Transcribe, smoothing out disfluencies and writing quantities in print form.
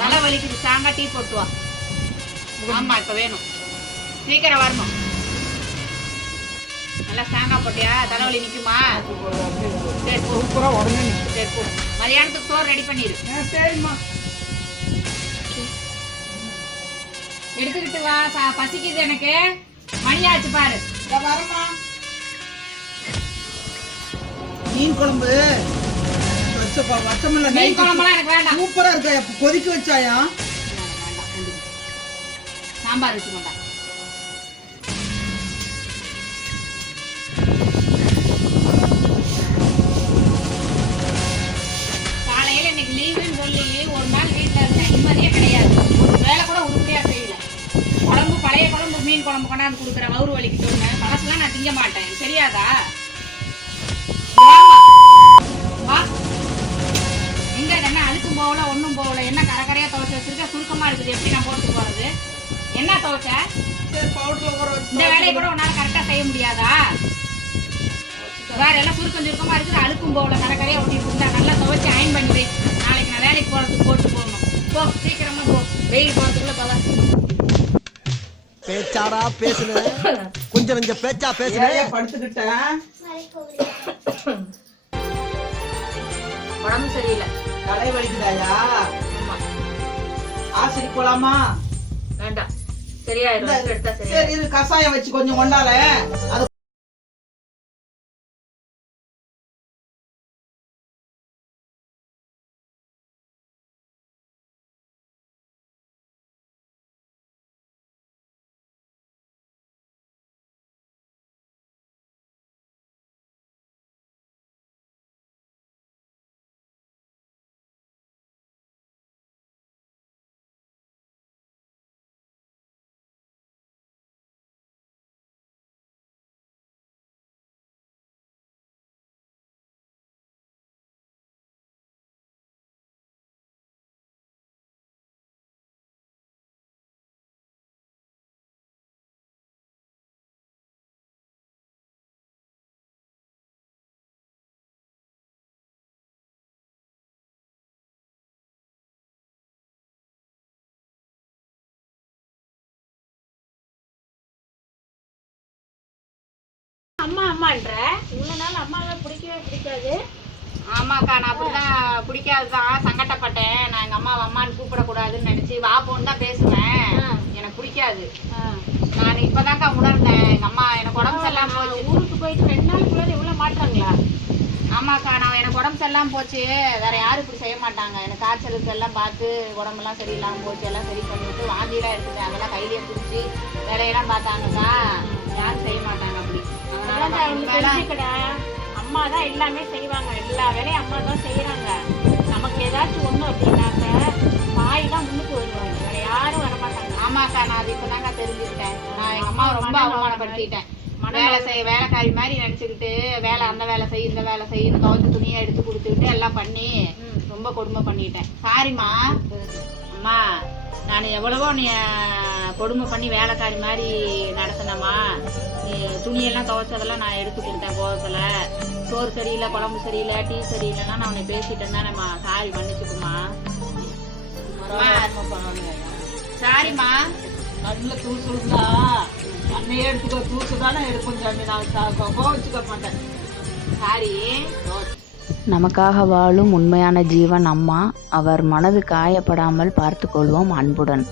தலை வலிக்குது, ஸ்ட்ராங்கா டீ போட்டு வா. ஆமா இப்ப வேணும், சீக்கிரம் வரணும். நல்லா ஸ்ட்ராங்கா போட்டியா? தலைவலி நிக்குமா? சரி சூப்பரா உடனே நிக்கும். சரி போ, மதியானத்துக்கு சோறு ரெடி பண்ணிரு. சரிம்மா, எடுத்துக்கிட்டு வா, பசிக்குது எனக்கு. மணியாச்சு பாரு. வரமா. மீன் குழம்பு வச்சமில்ல. மீன் குழம்புலாம் எனக்கு வேண்டாம். சூப்பரா இருக்கா? கொதிக்க வச்சாயா? சாம்பார் வச்சு மாட்டா. காலையில இன்னைக்கு லீவுன்னு சொல்லி ஒரு நாள் வீட்டுல இருந்தேன், நிம்மதியே கிடையாது. ஒரு வேலை கூட உருப்படியா செய்யல. குழம்பு பழைய குழம்பு, மீன் குழம்பு கொண்டாந்து கொடுக்குற வவுறு வலிக்கிட்டோன்னு. பழசுலாம் நான் திங்க மாட்டேன், தெரியாதா? எங்க என்ன அழுக்கும் போகல, ஒன்றும் போகல. என்ன கரையா துவைச்சு வச்சிருக்க? சுருக்கமா இருக்குது, எப்படி நான் போட்டு போறது? என்ன துவைச்ச? இந்த வேலையை கூட உன்னால கரெக்டா செய்ய முடியாதா? வேற எல்லாம் சுருக்கம் சுருக்கமா இருக்குது, அழுக்கும் போகல, கரையா ஒட்டிட்டு இருந்தா நல்லா துவைச்சு அயன் பண்ணி வை. நாளைக்கு நான் வேலைக்கு போறதுக்கு போட்டு போகணும். போ சீக்கிரமா போ, வெயில் போறதுக்குள்ள போவ. பேச்சாடா பேசுன, கொஞ்சம் கொஞ்சம் பேச்சா பேசுன. படுத்துக்கிட்டேன், உடம்பு சரியில்லை, தலை வலிக்குதாயா? ஆசிரி போலாமா? வேண்டாம், சரியாயிரும். எடுத்தா சரி, சரி. இது கசாயம் வச்சு கொஞ்சம் கொண்டால. அது அம்மா அம்மான்ற இவ்வளவு நாள் அம்மாவை பிடிக்கவே பிடிக்காது. ஆமாக்கா, நான் அப்படிதான் பிடிக்காதுதான், சங்கடப்பட்டேன். நான் எங்க அம்மாவை அம்மான்னு கூப்பிடக்கூடாதுன்னு நினைச்சு வா போன்னு தான் பேசுவேன். எனக்கு பிடிக்காது. நான் இப்பதான்க்கா உணர்ந்தேன், எங்க அம்மா எனக்கு உடம்பு சரியில்லாம போச்சு. ஊருக்கு போயிட்டு 2 நாளுக்குள்ள இவ்வளவு மாட்டாங்களா? ஆமாக்கா, நான் எனக்கு உடம்பு சரியில்லாம போச்சு. வேற யாரும் இப்படி செய்ய மாட்டாங்க. எனக்கு காய்ச்சலுக்கு எல்லாம் பார்த்து உடம்பெல்லாம் சரியில்லாம போச்சு, எல்லாம் சரி பண்ணிட்டு வாந்திலாம் எடுத்துட்டேன். அதெல்லாம் கையிலேயே பிடிச்சி வேலையெல்லாம் பார்த்தாங்கக்கா, யாரும் செய்ய மாட்டாங்க அப்படி. அம்மா தான் எல்லாமே செய்வாங்க, எல்லா வேலையும் அம்மா தான் செய்யறாங்க. நமக்கு ஏதாச்சும் ஒண்ணு அப்படின்னாக்க தாய் தான் முன்னுக்கு வருவாங்க, வேற யாரும் வர மாட்டாங்க. ஆமாக்கா, நான் அது இப்பதாங்க தெரிஞ்சுக்கிட்டேன். நான் எங்க அம்மாவை ரொம்ப அவமானப்படுத்திட்டேன். வேலைக்காரி மாதிரி நினைச்சுக்கிட்டு வேலை, அந்த வேலை செய், இந்த வேலை செய்யு, துவைச்ச துணியை எடுத்து கொடுத்துக்கிட்டு எல்லாம் பண்ணி ரொம்ப கொடுமை பண்ணிட்டேன். சாரிம்மா. அம்மா, நான் எவ்வளவோ நீ கொடுமை பண்ணி வேலைக்காரி மாதிரி நடத்தினம்மா. துணியெல்லாம் துவைச்சதெல்லாம் நான் எடுத்து கொடுத்தேன் கோவத்துல. சோறு சரியில்லை, குழம்பு சரியில்லை, டீ சரியில்லைன்னா நான் உன்னை பேசிட்டேன் தானேம்மா. சாரி, மன்னிச்சுக்குமா. சாரிம்மா. நல்ல தூசு இருந்தா அன்னையே எடுத்துக்கோ, தூசு தானே எடுக்கும் சாமி. நான் கோவச்சுக்க மாட்டேன். சாரி. நமக்காக வாழும் உண்மையான ஜீவன் அம்மா. அவர் மனது காயப்படாமல் பார்த்துக்கொள்வோம் அன்புடன்.